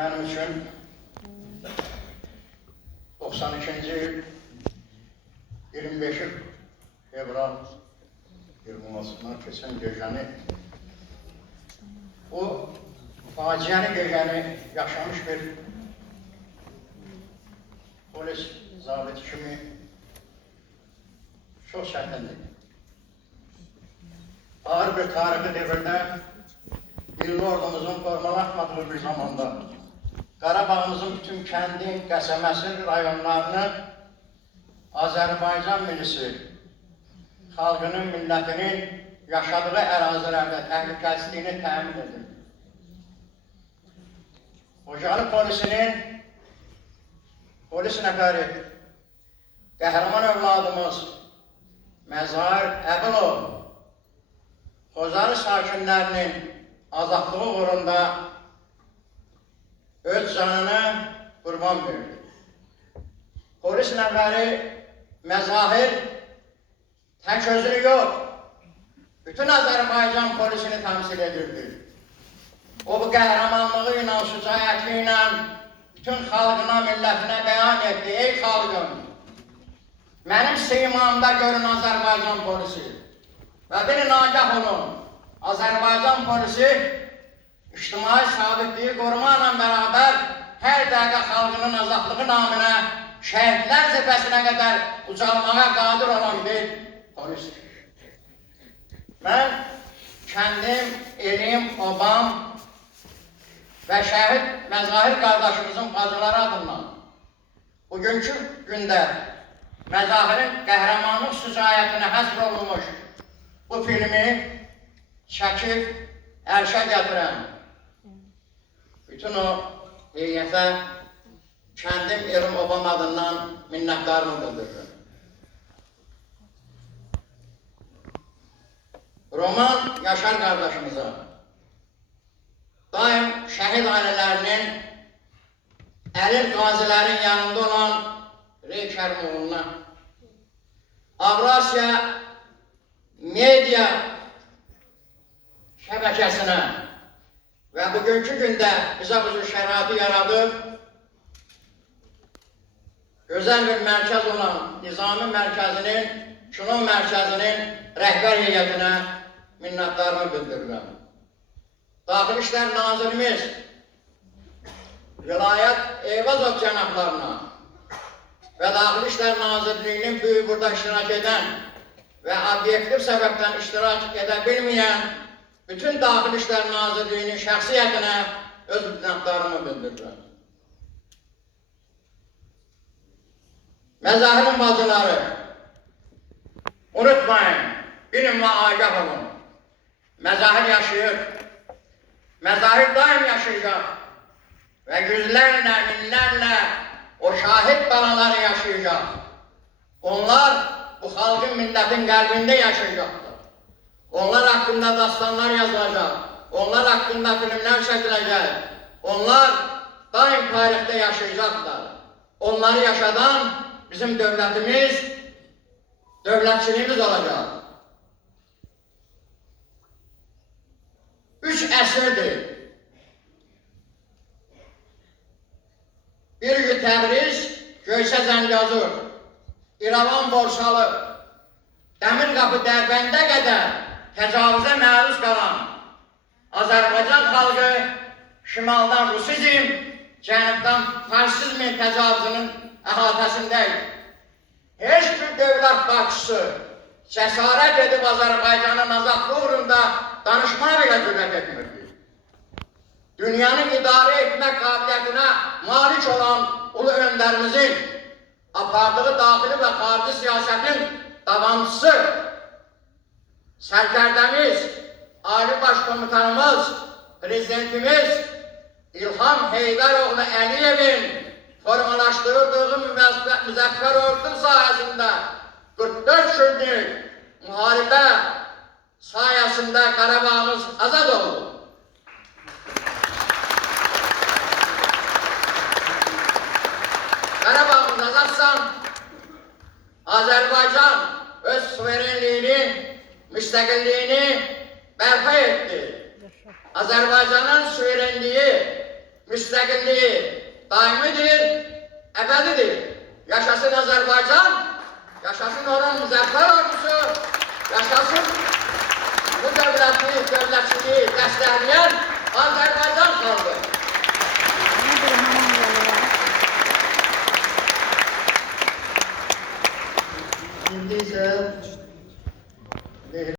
Mənim üçün 92-ci il 25 fevral 20-sından keçən gecəni o faciəni gecəni yaşamış bir polis zabiti kimi çox çətindir. Ağır bir tarixi devirdə milli ordumuzun formalaşmadığı bir zamanda Qarabağımızın bütün kəndi, qəsəməsi, rayonlarını Azərbaycan milisi xalqının, millətinin yaşadığı ərazilərdə təhlükəsizliyini təmin edir. Xocalı polisinin polis nəfəri, qəhrəman övladımız Məzahir Əbilov Xocalı sakinlərinin azadlığı uğrunda öz canını qurban verdi. Polis nəfəri Məzahir tək özünü yox, bütün Azərbaycan polisini təmsil edirdi. O bu qəhrəmanlığı ilə, şücaəti ilə bütün xalqına, millətinə bəyan etdi. Ey xalqım, mənim simamda görün Azərbaycan polisi və bilin, agah olun, Azərbaycan polisi İctimai sabitliyi qorumayla bərabər hər dəqiqə xalqının azadlığı naminə şəhidlər zirvəsinə qədər ucalmağa qadir olan bir polisdir. Mən kəndim, elim, obam və şəhid Məzahir qardaşımızın bacıları adından bugünkü gündə Məzahirin qəhrəmanlıq şücaətinə həsr olunmuş bu filmi çəkib ərşə gətirən bütün o heyətə kəndim, elim, obam adından minnətdarımı bildirirəm. Roman Yaşar qardaşımıza, daim şəhid ailələrinin, əlil qazilərin yanında olan Rey Kərimoğlu'na, Avrasiya media şəbəkəsinə və bugünkü gündə bizə bu şəraiti yaradıb, gözəl bir mərkəz olan Nizami Mərkəzinin, Kino Mərkəzinin rəhbər heyətinə minnətdarımı bildirirəm. Daxili İşlər Nazirimiz Vilayət Eyvazov cənablarına və Daxili İşlər Nazirliyinin böyük burada iştirak edən və obyektiv səbəbdən iştirak edə bilməyən bütün Daxili İşlər Nazirliyinin şəxsiyyətinə öz minnətdarımı bildirirəm. Məzahirin bacıları, unutmayın, bilin və agah olun. Məzahir yaşayır, Məzahir daim yaşayacaq və yüzlərlə, minlərlə o şahid balaları yaşayacaq. Onlar bu xalqın, millətin qəlbində yaşayacaqdır. Onlar haqqında dastanlar yazılacaq, onlar haqqında filmlər çəkiləcək, onlar daim tarixdə yaşayacaqlar. Onları yaşadan bizim dövlətimiz, dövlətçiliyimiz olacaq. 3 əsrdir. Bir gün Təbriz, Göyçə Zəngəzur, İrəvan Borçalı, Dəmirqapı Dərbəndə qədər təcavüzə məruz qalan Azərbaycan xalqı şimaldan Rusizm, cənubdan farsizmin təcavüzünün əhatəsindəydi. Heç bir dövlət başçısı cəsarət edib Azərbaycanın azadlığı uğrunda danışmaya belə cürət etmirdi. Dünyanın idarə etmək qabiliyyətinə malik olan ulu öndərimizin apardığı daxili və xarici siyasətin davamçısı, sərkərdəmiz, Ali Başkomutanımız, Prezidentimiz İlham Heydaroğlu Əliyevin formalaşdırdığı müzəffər ordu sayəsində 44 günlük müharibə sayəsində Qarabağımız azad oldu. Qarabağımız azadsan, Azərbaycan öz suverenliyini, müstəqilliyini bərpa etdi. Azərbaycanın suverenliyi, müstəqilliyi daimidir, əbədidir. Yaşasın Azərbaycan, yaşasın onun müzəffər ordusu, yaşasın bu dövlətçiliyi dəstəkləyən Azərbaycan xalqı.